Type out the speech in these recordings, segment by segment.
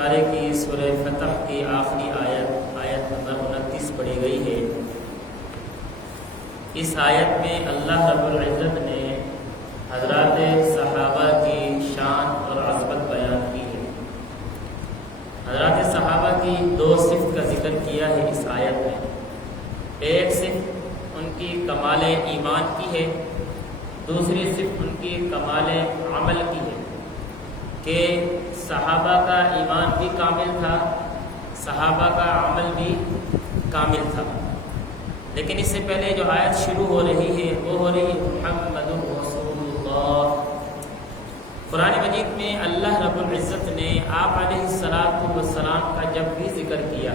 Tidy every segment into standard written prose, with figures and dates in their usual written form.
پارے کی سورہ فتح کی آخری آیت نمبر 29 پڑھی گئی ہے۔ اس آیت میں اللہ رب العزت نے حضرات صحابہ کی شان اور عظمت بیان کی ہے۔ حضرات صحابہ کی دو صفت کا ذکر کیا ہے اس آیت میں۔ ایک صفت ان کی کمال ایمان کی ہے، دوسری صفت ان کی کمال عمل کی ہے کہ صحابہ کا ایمان بھی کامل تھا، صحابہ کا عمل بھی کامل تھا۔ لیکن اس سے پہلے جو آیت شروع ہو رہی ہے وہ ہو رہی ہے محمد رسول اللہ۔ قرآن مجید میں اللہ رب العزت نے آپ علیہ السلام کا جب بھی ذکر کیا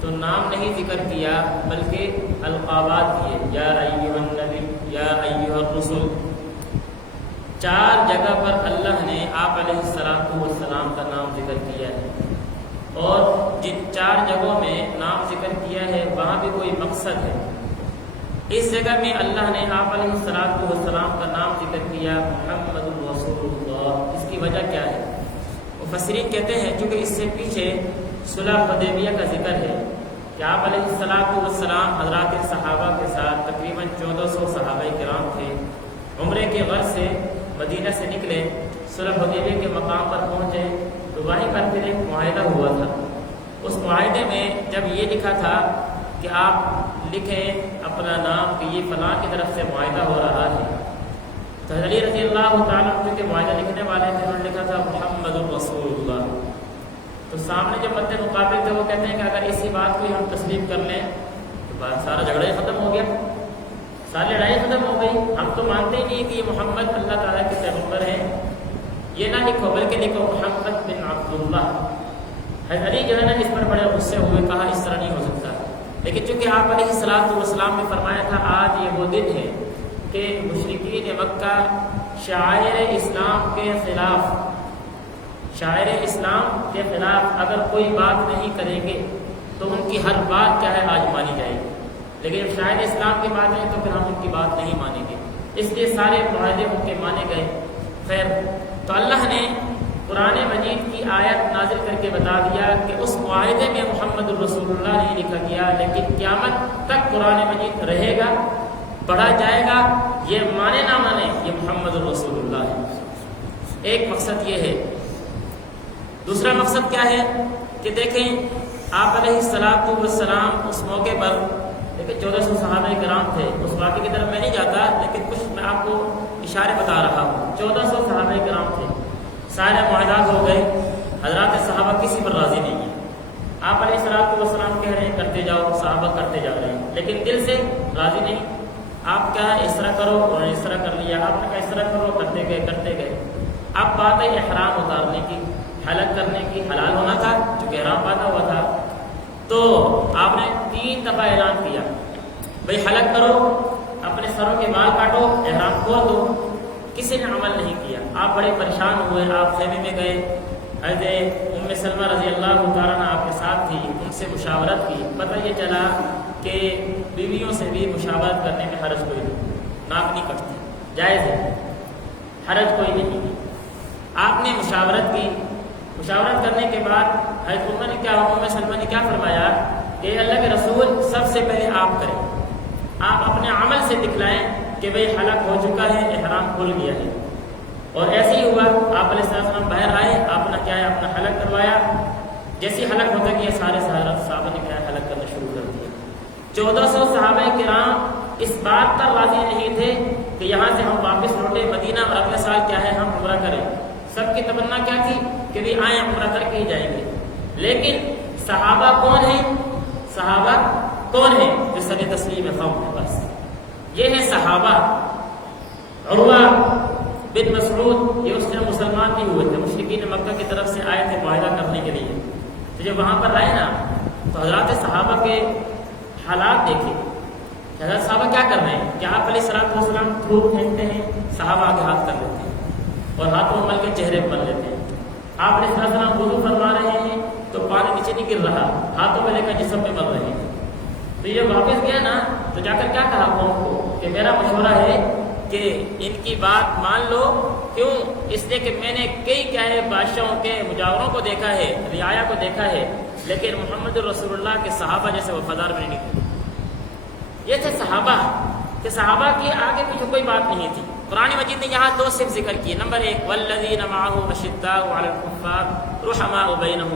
تو نام نہیں ذکر کیا بلکہ القابات کیے، یا ایھا النبی، یا ایھا الرسول۔ چار جگہ پر اللہ نے آپ علیہ السلام کا نام ذکر کیا ہے، اور جن چار جگہوں میں نام ذکر کیا ہے وہاں بھی کوئی مقصد ہے۔ اس جگہ میں اللہ نے آپ علیہ السلام کا نام ذکر کیا محمد رسول اللہ۔ اس کی وجہ کیا ہے؟ مفسرین کہتے ہیں چونکہ اس سے پیچھے صلح حدیبیہ کا ذکر ہے کہ آپ علیہ السلام حضرات صحابہ کے ساتھ تقریباً 1400 صحابہ کرام تھے، عمرے کے غرض سے مدینہ سے نکلے، صلح حدیبیہ کے مقام پر پہنچے تو وہیں پر پھر ایک معاہدہ ہوا تھا۔ اس معاہدے میں جب یہ لکھا تھا کہ آپ لکھیں اپنا نام کہ یہ فلاں کی طرف سے معاہدہ ہو رہا ہے، تو حضرت علی رضی اللہ تعالیٰ عنہ کے معاہدہ لکھنے والے تھے، انہوں نے لکھا تھا محمد رسول اللہ۔ تو سامنے جو مد مقابل تھے وہ کہتے ہیں کہ اگر اسی بات کو ہم تسلیم کر لیں تو سارا جھگڑا ہی ختم ہو گیا، ساری لڑائی ختم ہو گئی، ہم تو مانتے ہی نہیں کہ یہ محمد اللہ تعالیٰ کے پیغمبر ہیں، یہ نہ لکھو بلکہ لکھو محمد بن عبداللہ۔ حضرت علی جو ہے نا اس پر بڑے غصے ہوئے، کہا اس طرح نہیں ہو سکتا۔ لیکن چونکہ آپ علیہ السلام نے فرمایا تھا آج یہ وہ دن ہے کہ مشرکین مکہ شاعر اسلام کے خلاف اگر کوئی بات نہیں کریں گے تو ان کی ہر بات کیا ہے آج مانی جائے گی، لیکن جب شاعر اسلام کی بات ہے تو پھر ہم ان کی بات نہیں مانیں گے، اس لیے سارے معاہدے ان کے مانے گئے۔ خیر، تو اللہ نے قرآن مجید کی آیت نازل کر کے بتا دیا کہ اس معاہدے میں محمد الرسول اللہ نہیں لکھا گیا، لیکن قیامت تک قرآن مجید رہے گا، پڑھا جائے گا، یہ مانے نہ مانے یہ محمد الرسول اللہ ہے۔ ایک مقصد یہ ہے۔ دوسرا مقصد کیا ہے کہ دیکھیں آپ علیہ السلام اس موقع پر 1400 صحابہ کرام تھے، اس واقعے کی طرف میں نہیں جاتا لیکن کچھ میں آپ کو اشارے بتا رہا ہوں۔ 1400 صحابہ کرام تھے، سارے معاہدات ہو گئے، حضرات صحابہ کسی پر راضی نہیں ہیں۔ آپ علیہ السلام کہہ رہے ہیں کرتے جاؤ، صحابہ کرتے جا رہے ہیں، لیکن دل سے راضی نہیں۔ آپ کیا اس طرح کرو، انہوں نے اس طرح کر لیا، آپ نے کہا اس طرح کرو، کرتے گئے۔ اب بات ہے احرام اتارنے کی، حلق کرنے کی، حلال ہونا تھا چونکہ احرام باندھا ہوا تھا، تو آپ نے 3 دفعہ اعلان کیا بھئی حلق کرو، اپنے سروں کے بال کاٹو، احرام کھول دو۔ کسی نے عمل نہیں کیا، آپ بڑے پریشان ہوئے، آپ خیمے میں گئے، حضرت ام سلمہ رضی اللہ تعالیٰ عنہ آپ کے ساتھ تھی، ان سے مشاورت کی، پتہ یہ چلا کہ بیویوں سے بھی مشاورت کرنے میں حرج کوئی نہیں، ناک نہیں کٹتی، جائز ہے، حرج کوئی نہیں۔ آپ نے مشاورت کی، مشاورت کرنے کے بعد حضرت ام سلمہ نے کیا فرمایا کہ اللہ کے رسول سب سے پہلے آپ کریں، آپ اپنے عمل سے دکھلائیں کہ بھئی حلق ہو چکا ہے، احرام کھل گیا ہے۔ اور ایسے ہی ہوا، آپ علیہ السلام باہر آئے، آپ نے کیا ہے اپنا حلق کروایا، جیسی حلق ہوتا گیا سارے صحابہ نے کیا ہے حلق کرنا شروع کر دیا۔ 1400 صحابہ کرام اس بات پر راضی نہیں تھے کہ یہاں سے ہم واپس لوٹے مدینہ اور اگلے سال کیا ہے ہم عمرہ کریں، سب کی تمنا کیا تھی کہ بھی آئیں عمرہ کر کے ہی جائیں گے۔ لیکن صحابہ کون ہیں؟ صحابہ کون ہیں جو سر تسلیم قوم ہے؟ بس یہ ہے صحابہ۔ عروہ بن مسعود یہ اس نے مسلمان نہیں ہوئے تھے، مشرکین مکہ کی طرف سے آئے تھے معاہدہ کرنے کے لیے، تو جب وہاں پر آئے نا تو حضرات صحابہ کے حالات دیکھے کہ حضرت صحابہ کیا کر رہے ہیں کہ آپ علیہ السلام دھوپ پھینکتے ہیں، صحابہ آگے ہاتھ کر لیتے ہیں اور ہاتھوں مل کے چہرے پر لیتے ہیں۔ آپ علیہ السلام وضو فرما رہے ہیں تو پانی نیچے نہیں گر رہا، ہاتھوں میں لے کر جسم میں مل رہے ہیں۔ تو یہ واپس گیا نا تو جا کر کیا کہا قوم کو کہ میرا مشورہ ہے کہ ان کی بات مان لو، کیوں؟ اس لیے کہ میں نے کئی کیا ہے بادشاہوں کے مجاوروں کو دیکھا ہے، رعایا کو دیکھا ہے، لیکن محمد رسول اللہ کے صحابہ جیسے وفادار میں نہیں تھے۔ یہ تھے صحابہ کہ صحابہ کی آگے پیچھے کوئی بات نہیں تھی۔ قرآن مجید نے یہاں دو صرف ذکر کیے۔ نمبر 1 والذین معہ اشداء علی الکفار رحماء بینہم،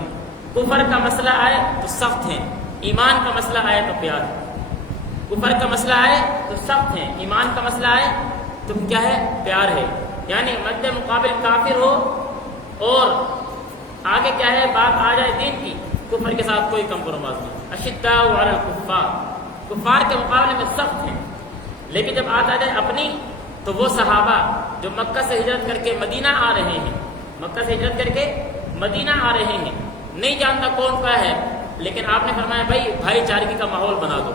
کفر کا مسئلہ آئے تو سخت ہیں، ایمان کا مسئلہ آئے تو پیار ہے۔ کفر کا مسئلہ آئے تو سخت ہیں، ایمان کا مسئلہ آئے تو کیا ہے؟ پیار ہے۔ یعنی مد مقابل کافر ہو اور آگے کیا ہے بات آ جائے دین کی، کفر کے ساتھ کوئی کمپرومائز نہیں۔ اشداء علی الکفار، کفار کے مقابلے میں سخت ہیں، لیکن جب آتا جائے اپنی تو وہ صحابہ جو مکہ سے ہجرت کر کے مدینہ آ رہے ہیں، مکہ سے ہجرت کر کے مدینہ آ رہے ہیں، نہیں جانتا کون کا ہے، لیکن آپ نے فرمایا بھائی چارگی کا ماحول بنا دو،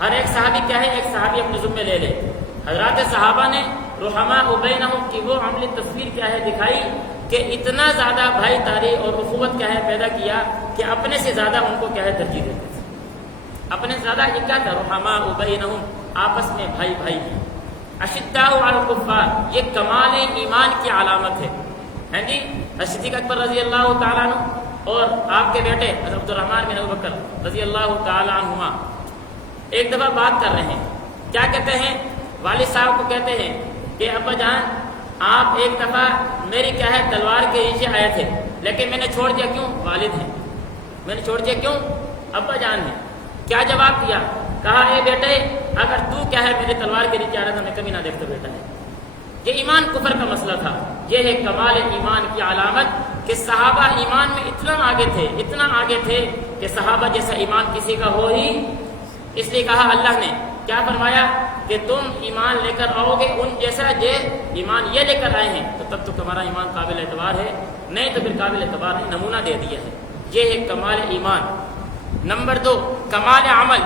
ہر ایک صحابی کیا ہے ایک صحابی اپنے ذمہ لے لے۔ حضرات صحابہ نے رحماء بینہم کی وہ عملی تصویر کیا ہے دکھائی کہ اتنا زیادہ بھائی تاری اور اخوت کیا ہے پیدا کیا کہ اپنے سے زیادہ ان کو کیا ہے ترجیح دیتے تھے۔ اپنے سے زیادہ یہ کیا تھا؟ رحماء بینہم، آپس میں بھائی بھائی کی۔ اشداء علی الکفار، یہ کمال ایمان کی علامت ہے جی۔ صدیق اکبر رضی اللہ تعالیٰ عنہ اور آپ کے بیٹے حضرت عبد الرحمن بن ابو بکر رضی اللہ تعالیٰ عنہما ایک دفعہ بات کر رہے ہیں، کیا کہتے ہیں؟ والد صاحب کو کہتے ہیں کہ ابا جان آپ ایک دفعہ میری کیا ہے تلوار کے نیچے آئے تھے، لیکن میں نے چھوڑ دیا، کیوں؟ والد ہیں، میں نے چھوڑ دیا کیوں؟ ابا جان ہیں۔ کیا جواب دیا؟ کہا اے بیٹے اگر تو کیا ہے میری تلوار کے نیچے آ رہا تھا میں کبھی نہ دیکھتا بیٹا ہے۔ یہ ایمان کفر کا مسئلہ تھا، یہ ہے کمال ایمان کی علامت کہ صحابہ ایمان میں اتنا آگے تھے، اتنا آگے تھے کہ صحابہ جیسا ایمان کسی کا ہو ہی۔ اس لیے کہا اللہ نے کیا فرمایا کہ تم ایمان لے کر آؤ گے ان جیسا جو ایمان یہ لے کر آئے ہیں تو تب تو تمہارا ایمان قابل اعتبار ہے، نہیں تو پھر قابل اعتبار نہیں، نمونہ دے دیا ہے۔ یہ ہے کمال ایمان۔ نمبر 2 کمال عمل،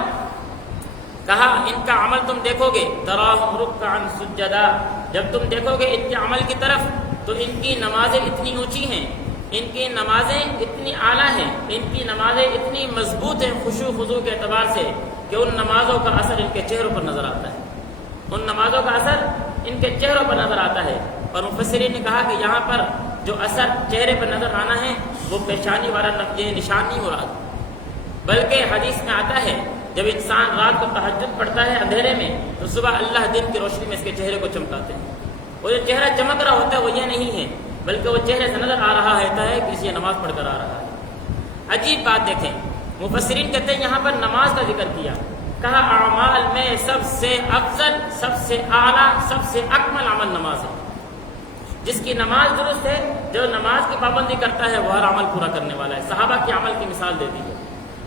کہا ان کا عمل تم دیکھو گے تراہم رکعا سجدا، جب تم دیکھو گے ان کے عمل کی طرف تو ان کی نمازیں اتنی اونچی ہیں، ان کی نمازیں اتنی اعلیٰ ہیں، ان کی نمازیں اتنی مضبوط ہیں خشوع خضوع کے اعتبار سے کہ ان نمازوں کا اثر ان کے چہروں پر نظر آتا ہے، ان نمازوں کا اثر ان کے چہروں پر نظر آتا ہے۔ اور مفسرین نے کہا کہ یہاں پر جو اثر چہرے پر نظر آنا ہے وہ پیشانی والا یہ نشان نہیں ہو رہا، بلکہ حدیث میں آتا ہے جب انسان رات کو تہجد پڑھتا ہے اندھیرے میں تو صبح اللہ دن کی روشنی میں اس کے چہرے کو چمکاتے ہیں۔ وہ جو چہرہ چمک رہا ہوتا ہے وہ یہ نہیں ہے، بلکہ وہ چہرے سے نظر آ رہا ہوتا ہے کہ اس یہ نماز پڑھ کر آ رہا ہے۔ عجیب بات دیکھیں، مفسرین کہتے ہیں یہاں پر نماز کا ذکر کیا، کہا اعمال میں سب سے افضل، سب سے اعلیٰ، سب سے اکمل عمل نماز ہے۔ جس کی نماز درست ہے، جو نماز کی پابندی کرتا ہے وہ ہر عمل پورا کرنے والا ہے۔ صحابہ کی عمل کی مثال دے دی ہے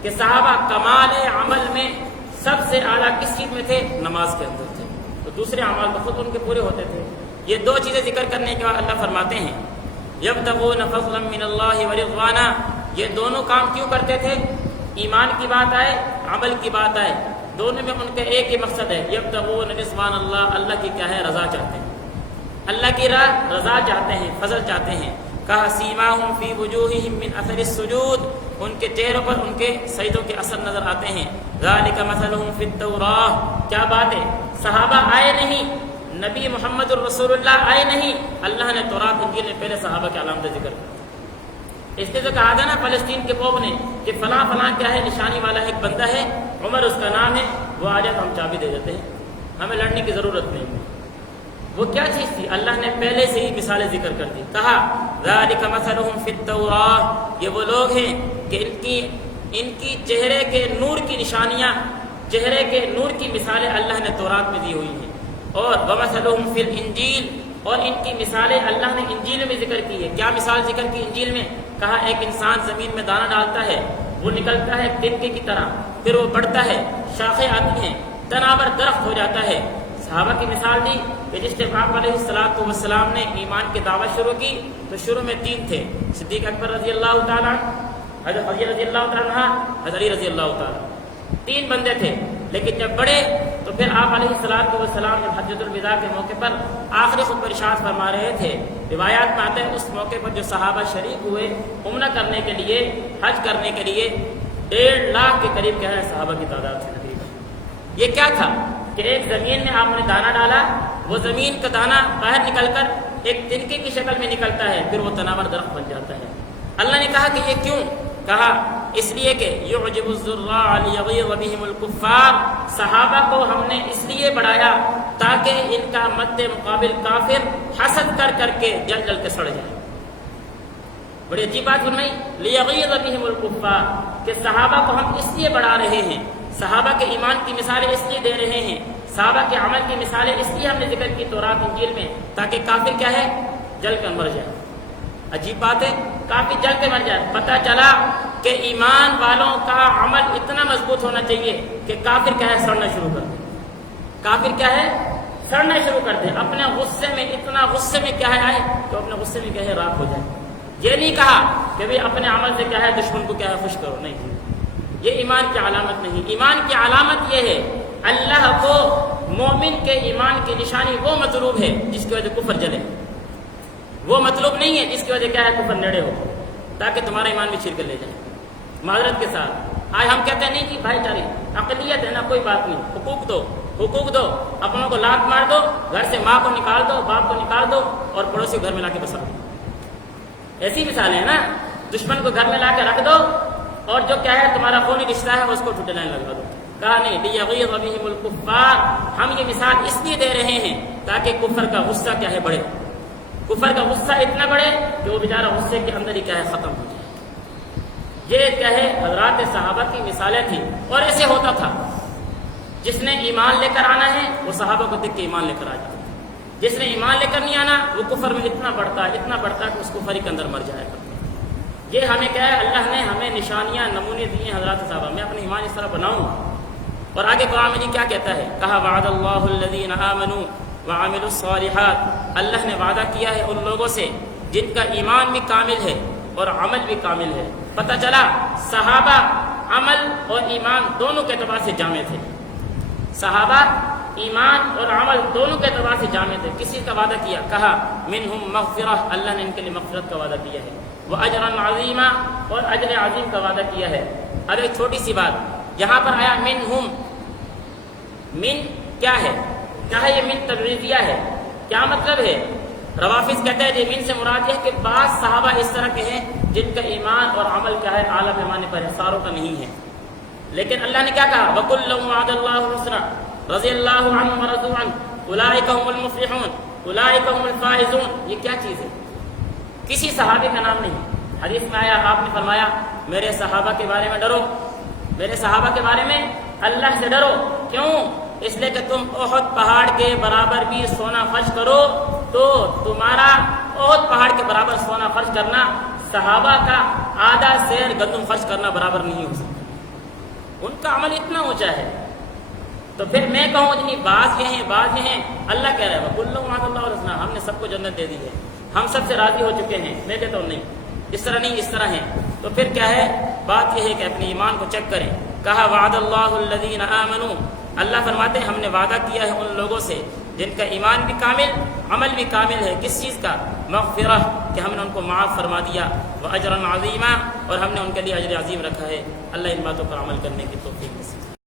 کہ صحابہ کمال عمل میں سب سے اعلیٰ کس چیز میں تھے؟ نماز کے اندر تھے، تو دوسرے اعمال تو خود ان کے پورے ہوتے تھے۔ یہ دو چیزیں ذکر کرنے کے بعد اللہ فرماتے ہیں یبتغون فضلا من اللہ ورضوانا، یہ دونوں کام کیوں کرتے تھے؟ ایمان کی بات آئے، عمل کی بات آئے، دونوں میں ان کا ایک ہی مقصد ہے، یبتغون رضوان اللہ، اللہ کی کیا ہے رضا چاہتے ہیں، اللہ کی رضا چاہتے ہیں، فضل چاہتے ہیں۔ کہا سیماہم فی وجوہہم من اثر السجود، ان کے چہروں پر ان کے سجدوں کے اثر نظر آتے ہیں۔ ذالک مثلہم فی التوراۃ، کیا بات ہے، صحابہ آئے نہیں، نبی محمد الرسول اللہ آئے نہیں، اللہ نے تورات انجیل میں پہلے صحابہ کے علامت ذکر کر۔ اس لیے جو کہا تھا نا فلسطین کے قوم نے کہ فلاں فلاں کیا ہے نشانی والا ایک بندہ ہے، عمر اس کا نام ہے، وہ آ جائے تو ہم چابی دے دیتے ہیں، ہمیں لڑنے کی ضرورت نہیں۔ وہ کیا چیز تھی؟ اللہ نے پہلے سے ہی مثالیں ذکر کر دی، کہا ذالک مثلہم فی التوراۃ، یہ وہ لوگ ہیں کہ ان کی چہرے کے نور کی نشانیاں، چہرے کے نور کی مثالیں اللہ نے تورات میں دی ہوئی ہیں۔ اور ومثلہم فی الانجیل، اور ان کی مثالیں اللہ نے انجیل میں ذکر کی ہے۔ کیا مثال ذکر کی انجیل میں؟ کہا ایک انسان زمین میں دانہ ڈالتا ہے، وہ نکلتا ہے تنکے کی طرح، پھر وہ بڑھتا ہے، شاخیں آتی ہیں، تناور درخت ہو جاتا ہے۔ صحابہ کی مثال دی کہ جس جب آپ علیہ السلام نے ایمان کی دعوت شروع کی تو شروع میں 3 تھے، صدیق اکبر رضی اللہ تعالیٰ، حضرت علی رضی اللہ تعالیٰ عنہ، حضرت علی رضی اللہ تعالیٰ، 3 بندے تھے۔ لیکن جب بڑے تو پھر آپ علیہ السلام جب حجۃ الوداع کے موقع پر آخری خطبہ ارشاد فرما رہے تھے، روایات میں آتے ہیں اس موقع پر جو صحابہ شریک ہوئے عمرہ کرنے کے لیے، حج کرنے کے لیے 1.5 لاکھ کے قریب کیا ہے صحابہ کی تعداد تھی تقریباً۔ یہ کیا تھا؟ کہ ایک زمین میں آپ نے دانہ ڈالا، وہ زمین کا دانہ باہر نکل کر ایک تنکے کی شکل میں نکلتا ہے، پھر وہ تناور درخت بن جاتا ہے۔ اللہ نے کہا کہ یہ کیوں؟ کہا اس لیے کہ یعجب الزراع لیغیظ بہم الکفار، صحابہ کو ہم نے اس لیے بڑھایا تاکہ ان کا مد مقابل کافر حسد کر کر کے جل جل کے سڑ جائے۔ بڑی عجیب بات فرمائی، لیغیظ بہم الکفار، کہ صحابہ کو ہم اس لیے بڑھا رہے ہیں، صحابہ کے ایمان کی مثالیں اس لیے دے رہے ہیں، صحابہ کے عمل کی مثالیں اس لیے ہم نے ذکر کی تورات انجیل میں، تاکہ کافر کیا ہے؟ جل کر مر جائے۔ عجیب بات ہے، کافر جل کے مر جائے۔ پتہ چلا کہ ایمان والوں کا عمل اتنا مضبوط ہونا چاہیے کہ کافر کیا ہے؟ سڑنا شروع کر دے۔ کافر کیا ہے؟ سڑنا شروع کر دے۔ اپنے غصے میں اتنا غصے میں کیا ہے آئے کہ اپنے غصے میں کیا ہے؟ راکھ ہو جائے۔ یہ نہیں کہا کہ بھئی اپنے عمل سے کیا ہے دشمن کو کیا ہے خوش کرو، نہیں، یہ ایمان کی علامت نہیں۔ ایمان کی علامت یہ ہے اللہ کو مومن کے ایمان کی نشانی وہ مطلوب ہے جس کی وجہ کفر جلے، وہ مطلوب نہیں ہے جس کی وجہ کیا ہے کفر نڑے ہو، تاکہ تمہارا ایمان بھی چھیر کر لے جائے۔ معذرت کے ساتھ آج ہم کہتے ہیں نہیں جی بھائی چارے اقلیت ہے نا، کوئی بات نہیں، حقوق دو، اپنوں کو لات مار دو، گھر سے ماں کو نکال دو، باپ کو نکال دو، اور پڑوسی کو گھر میں لا کے بسا دو۔ ایسی مثالیں ہیں نا، دشمن کو گھر میں لا کے رکھ دو اور جو کیا ہے تمہارا خونی رشتہ ہے اس کو ٹوٹے لائن لگا دو۔ کہا نہیں، لیغیظ بہم الکفار، ہم یہ مثال اس لیے دے رہے ہیں تاکہ کفر کا غصہ کیا ہے بڑھے، کفر کا غصہ اتنا بڑھے کہ وہ بیچارہ غصے کے اندر ہی کیا ہے ختم ہو جائے۔ یہ کیا ہے حضرات صحابہ کی مثالیں تھیں، اور ایسے ہوتا تھا جس نے ایمان لے کر آنا ہے وہ صحابہ کو دیکھ کے ایمان لے کر آ جاتا، جس نے ایمان لے کر نہیں آنا وہ کفر میں اتنا بڑھتا ہے کہ اس کفر کے اندر مر جائے گا۔ یہ ہمیں کیا ہے اللہ نے ہمیں نشانیاں نمونے دیے حضرات صحابہ، میں اپنے ایمان اس طرح بناؤں۔ اور آگے قرآن مجید کیا کہتا ہے؟ کہا وعد اللہ الذین آمنوا وعملوا الصالحات، اللہ نے وعدہ کیا ہے ان لوگوں سے جن کا ایمان بھی کامل ہے اور عمل بھی کامل ہے۔ پتہ چلا صحابہ عمل اور ایمان دونوں کے اعتبار سے جامع تھے، صحابہ ایمان اور عمل دونوں کے اعتبار سے جامع تھے۔ کسی کا وعدہ کیا، کہا منہم مغفرہ، اللہ نے ان کے لیے مغفرت کا وعدہ کیا ہے، وَأَجْرًا عَظِيمًا، اور اجر عظیم کا وعدہ کیا ہے۔ اب ایک چھوٹی سی بات یہاں پر آیا منہم، من کیا ہے؟ کہا یہ من تبعیضیہ ہے، کیا مطلب ہے؟ روافظ کہتے ہیں من سے مراد یہ ہے کہ بعض صحابہ اس طرح کے ہیں جن کا ایمان اور عمل کیا ہے اعلیٰ پیمانے پر ہے، ساروں کا نہیں ہے۔ لیکن اللہ نے کیا کہا؟ وَكُلًّا وَعَدَ اللَّهُ الْحُسْنَىٰ رضی اللہ عنہم ورضوا عنہ اولئک هم المفلحون اولئک هم الفائزون۔ یہ کیا چیز ہے؟ کسی صحابی کا نام نہیں۔ حدیث میں آیا، آپ نے فرمایا میرے صحابہ کے بارے میں ڈرو، میرے صحابہ کے بارے میں اللہ سے ڈرو۔ کیوں؟ اس لیے کہ تم احد پہاڑ کے برابر بھی سونا خرچ کرو تو تمہارا احد پہاڑ کے برابر سونا خرچ کرنا صحابہ کا آدھا سیر گندم خرچ کرنا برابر نہیں ہو سکتا۔ ان کا عمل اتنا اونچا ہے، تو پھر میں کہوں جنہیں بعض یہ ہیں، اللہ کہہ رہا ہے وَكُلًّا وَعَدَ اللَّهُ الْحُسْنَىٰ، ہم نے سب کو جنت دے دی ہے، ہم سب سے راضی ہو چکے ہیں۔ میں کہتا ہوں نہیں، اس طرح نہیں، اس طرح ہیں۔ تو پھر کیا ہے؟ بات یہ ہے کہ اپنے ایمان کو چیک کریں۔ کہا وعد اللہ الذین آمنوا، اللہ فرماتے ہیں ہم نے وعدہ کیا ہے ان لوگوں سے جن کا ایمان بھی کامل عمل بھی کامل ہے۔ کس چیز کا؟ مغفرہ، کہ ہم نے ان کو معاف فرما دیا، وَأَجْرًا عَظِيمًا، اور ہم نے ان کے لیے اجر عظیم رکھا ہے۔ اللہ ان باتوں پر عمل کرنے کی توفیق دے۔